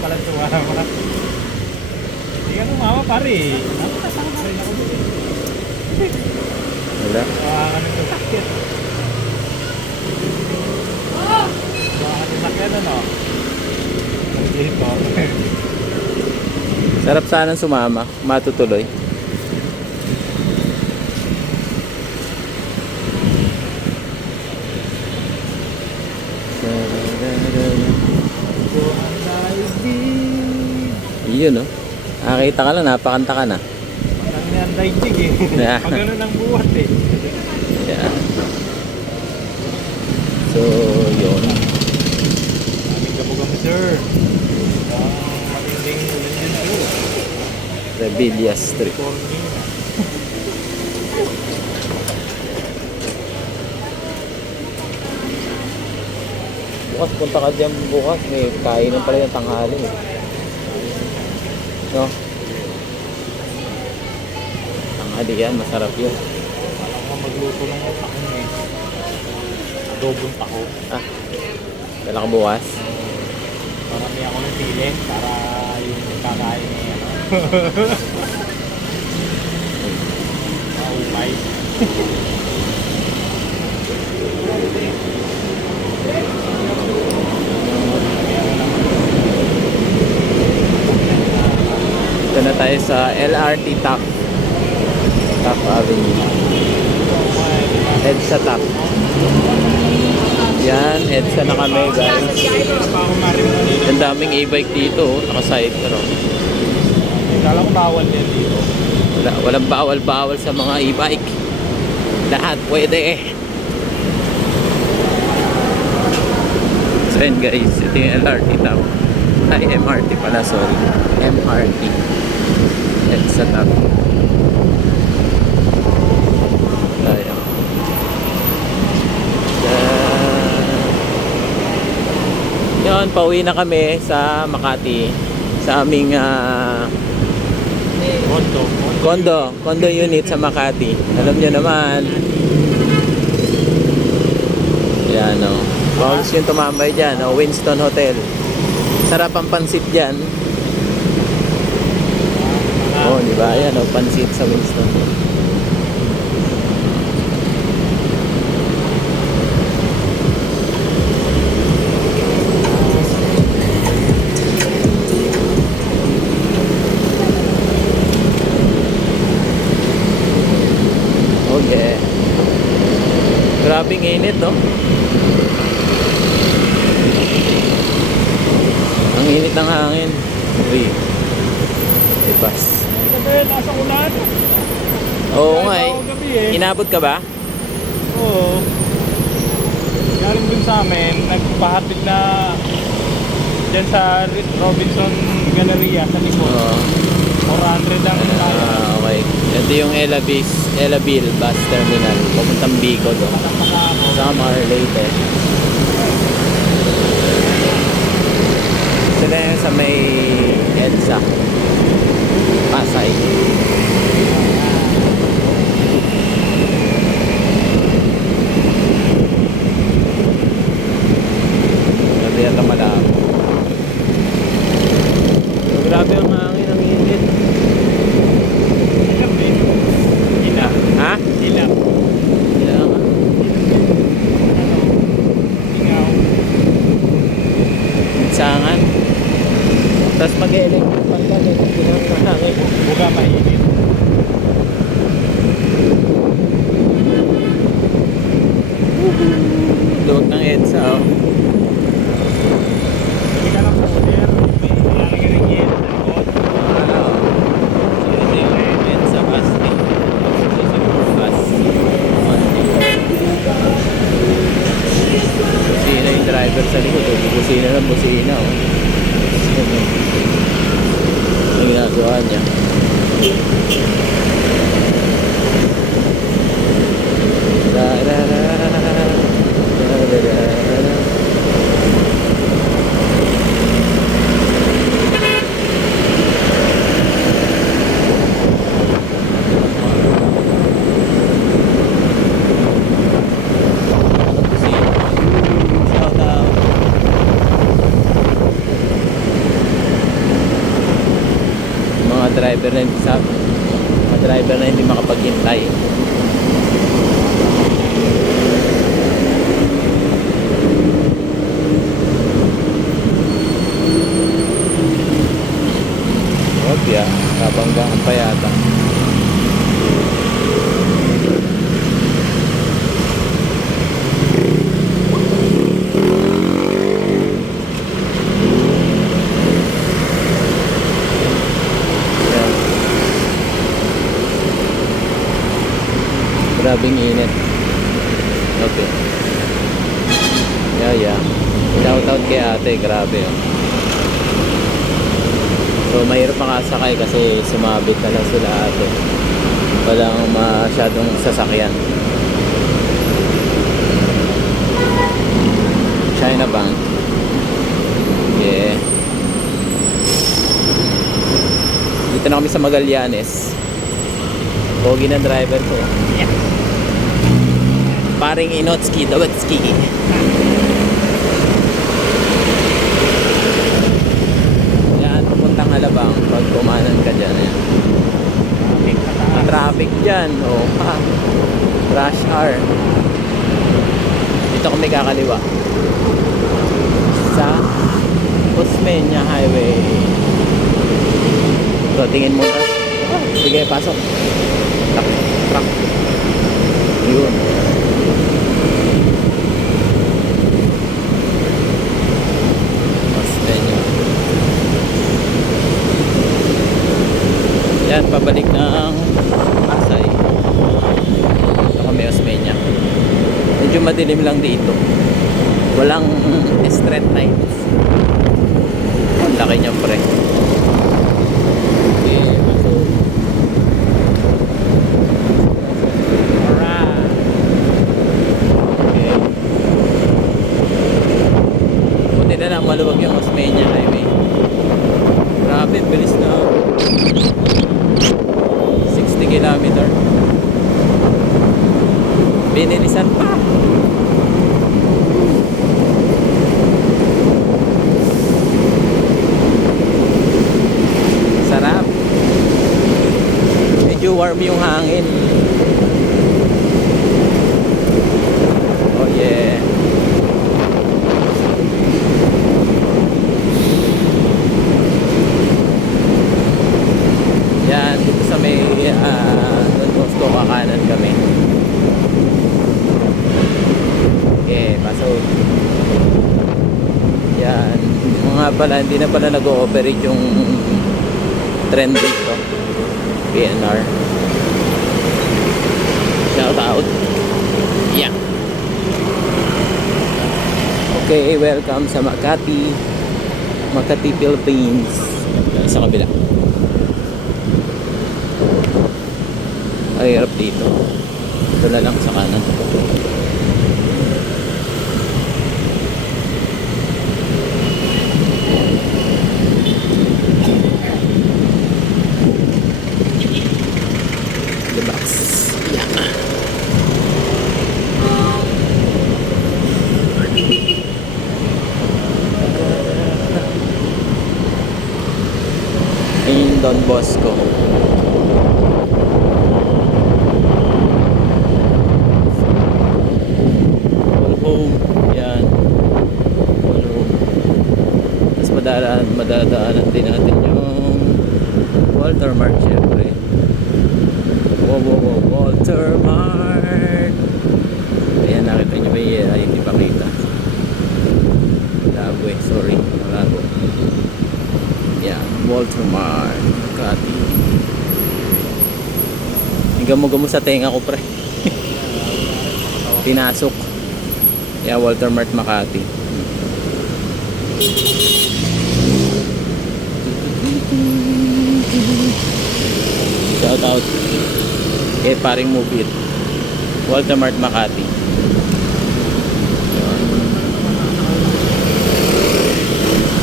pala sumama. Hindi ka sumama pare. Nakasama rin ako dito. Wala. Baka ng sasakyan. Baka ng sasakyan ano? Dito. Sarap sana sumama. Matutuloy. Yun, no? Nakakita ka lang, napakanta ka na. Parang yan daigdig eh. Yeah. Pag gano'n ang buhat eh. Yeah. So, yun. Aming gabo-gabo sir. Matinding ulan yan sir. Rebilla Street. Corny. Bukas, punta ka dyan bukas. May kainan pala yung tanghali. No? Tanghali yan, masarap yun. Alam ko magluto ng takong eh. Adobong tako. Ah, dala ka bukas. Marami ako ng sili para yung kakain eh. Ano? Maumay. Ito na tayo sa LRT Top Avenue. EDSA Top. Yan, EDSA na kami guys. Ang daming e-bike dito, naka-sidecar. Kala ko bawal yan dito. Walang bawal-bawal sa mga e-bike. Lahat pwede. So yun guys, ito yung LRT Top. Ay, MRT pala, sorry. MRT. EDSA Top. Ayan. Yun, pauwi na kami sa Makati. Sa aming condo unit sa Makati. Alam nyo naman. Yan o. Bawal yung tumambay dyan. O, Winston Hotel. Sarap ang pansit dyan. O, di ba? Yan o, pansit sa Winston. Okay. Grabing init, no? Ang init ng hangin. Uy. Ibas. Gabi, nasa ulan. Oo nga eh. Gabi eh. Inabot ka ba? Oo. Galing dun sa amin, nagpahatid na dyan sa Robinson Galleria sa likod. Oo. 400 ang tayo. Okay. Ito yung Elabil Bus Terminal. Papuntang Bicol. Summer later. Sila yung sa may EDSA. Pasay. Grabe ang kamalap. Grabe ang hangin, ang init. Ilap. Ha? Ilap. Kaya nga. Ingaw. Minsangan. Tapos mag-electric pan ka. Ang hangin. Buga mainit. Luwag ng EDSA. Oh. Hindi ka lang order. May ilalagay rin yan sa likod. Ano? So, ito yung EDSA bus. Bus. Busina yung driver sa likod. Busina ng busina. Oh. Ang ginagawa niya. Shout out. driver na hindi makapaghintay. Obya, kabanggaan pa yata. Yan. Grabing init. Okay. Yeah. Shout out kay ate, grabe oh. So mahirap makasakay kasi sumabit na lang sila ate. Walang masyadong sasakyan. China Bank. Yeah. Dito na kami sa Magallanes. Pogi ng driver ko. Yeah. Paring Inotski, Dawatski. Papuntang Alabang pag kumanan ka dyan yan. Traffic dyan oh, ha. Rush hour. Dito kami kakaliwa sa Osmeña Highway. So tingin mo na. Sige, pasok. Truck. Yun. Yan, pabalik ng Pasay. Ito kami Osmeña. Medyo madilim lang dito. Walang street lights. Ang laki niya pre. Okay, pasok. Alright. Okay. Buti na lang maluwag yung Osmeña Highway. Grabe, bilis na. 60 kilometer. Binilisan pa. Sarap. Medyo warm yung hangin. Oh yeah. Yan, dito sa may Don Bosco, kakanan kami. Okay, pasok. Yan, mga pala, hindi na pala nag-ooperate yung trend dito. PNR. Shout out. Yeah. Okay, welcome sa Makati, Philippines. Sa kabila. Ay, hirap dito. Ito na lang sa kanan. The box. Yan. In Don Bosco. Madadaanan din natin yung Walter Mart syempre. Wow, Walter Mart. Ayan, nakita nyo ba yun? Ay, hindi pa kita. Labo eh, sorry. Labo. Yan, Walter Mart Makati. Gamo-gamo sa tenga ko pre. Pinasok. Yeah, Walter Mart Makati. Shout out kay paring Mubit, Walter Mart Makati.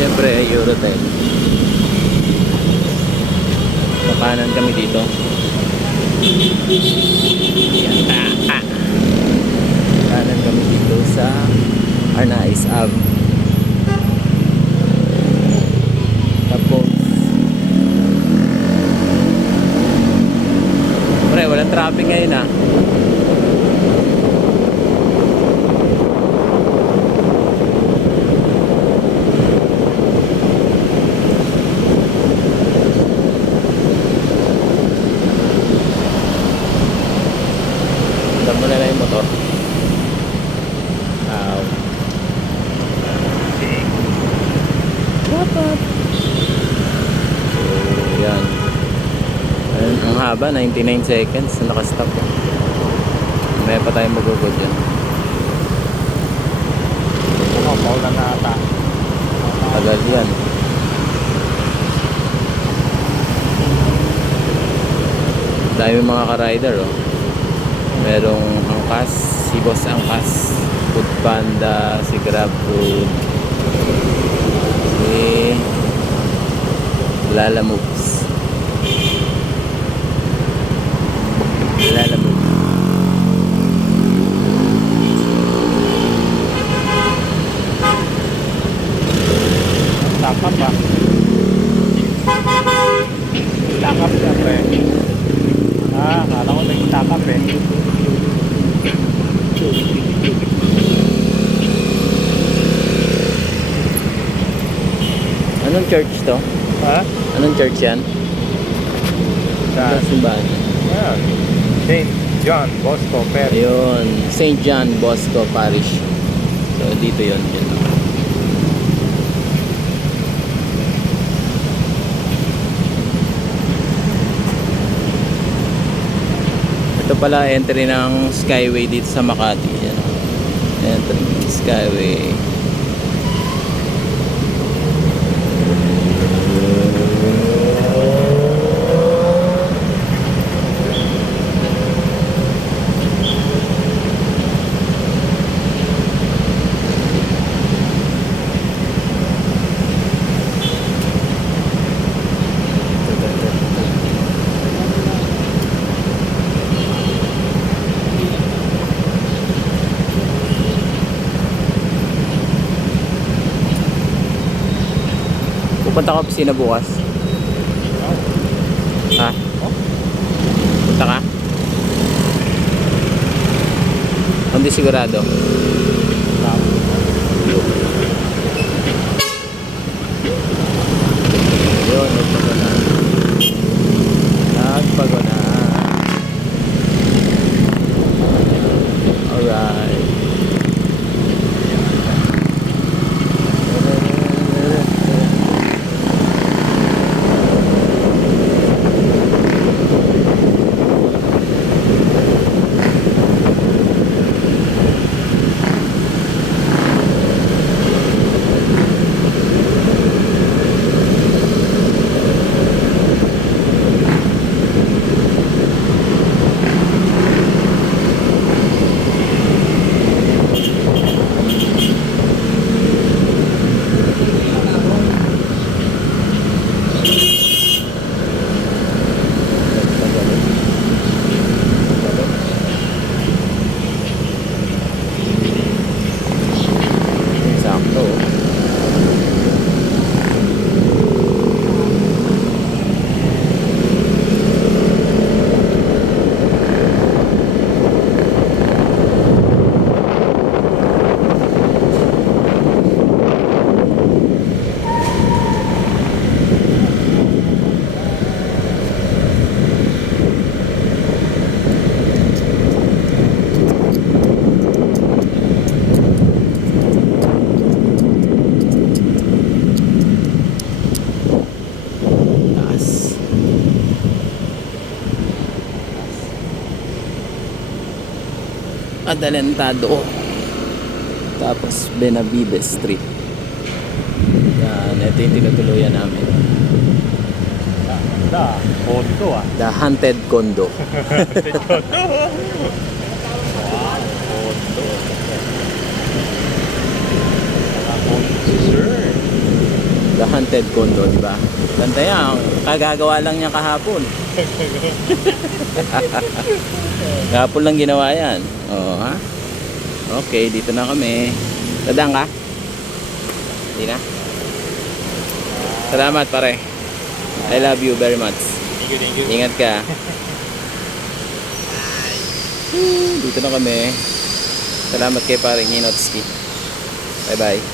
Siyempre Eurotel. Kapanan kami dito. Kanan kami dito sa Arnaiz Ave. Tapos traffic ngayon ah. Alam mo na lang yung motor. What up? So, yan. Ayun, ang haba, 99 seconds na nakastop. May pa tayong magugod dyan. Paulan na ata. Tagal yan. Dami mga ka-rider oh. Merong Angkas, si Boss Angkas, Food Panda, si Grab Food, si Lala Moves. Lala Moves. Takap ba? Takap siyempre. Kala ko naging takap eh. Anong church to? Ha? Anong church yan? Saan? Anong simbahan? Ayan. St. John Bosco Parish. Ayun, St. John Bosco Parish. So dito yun. Ito pala entry ng Skyway dito sa Makati. Yan. Entry Skyway. Pupunta ka opisina bukas? Ha? Punta ka? Hindi sigurado. Yun, nagpago na. Nagpago na. Alright. Adelantado, tapos Benavides Street. Yan, ito yung tinutuluyan namin. Kondo ah. The Haunted Condo. Sure. The Haunted Condo, di ba? Ganda yan, kagagawa lang niya kahapon. Kahapon lang ginawa yan. Oo, ha? Okay, dito na kami. Dadaan ka? Hindi na? Salamat pare. I love you very much. Thank you, thank you. Ingat ka. Dito na kami. Salamat kay paring Inotski. Bye bye.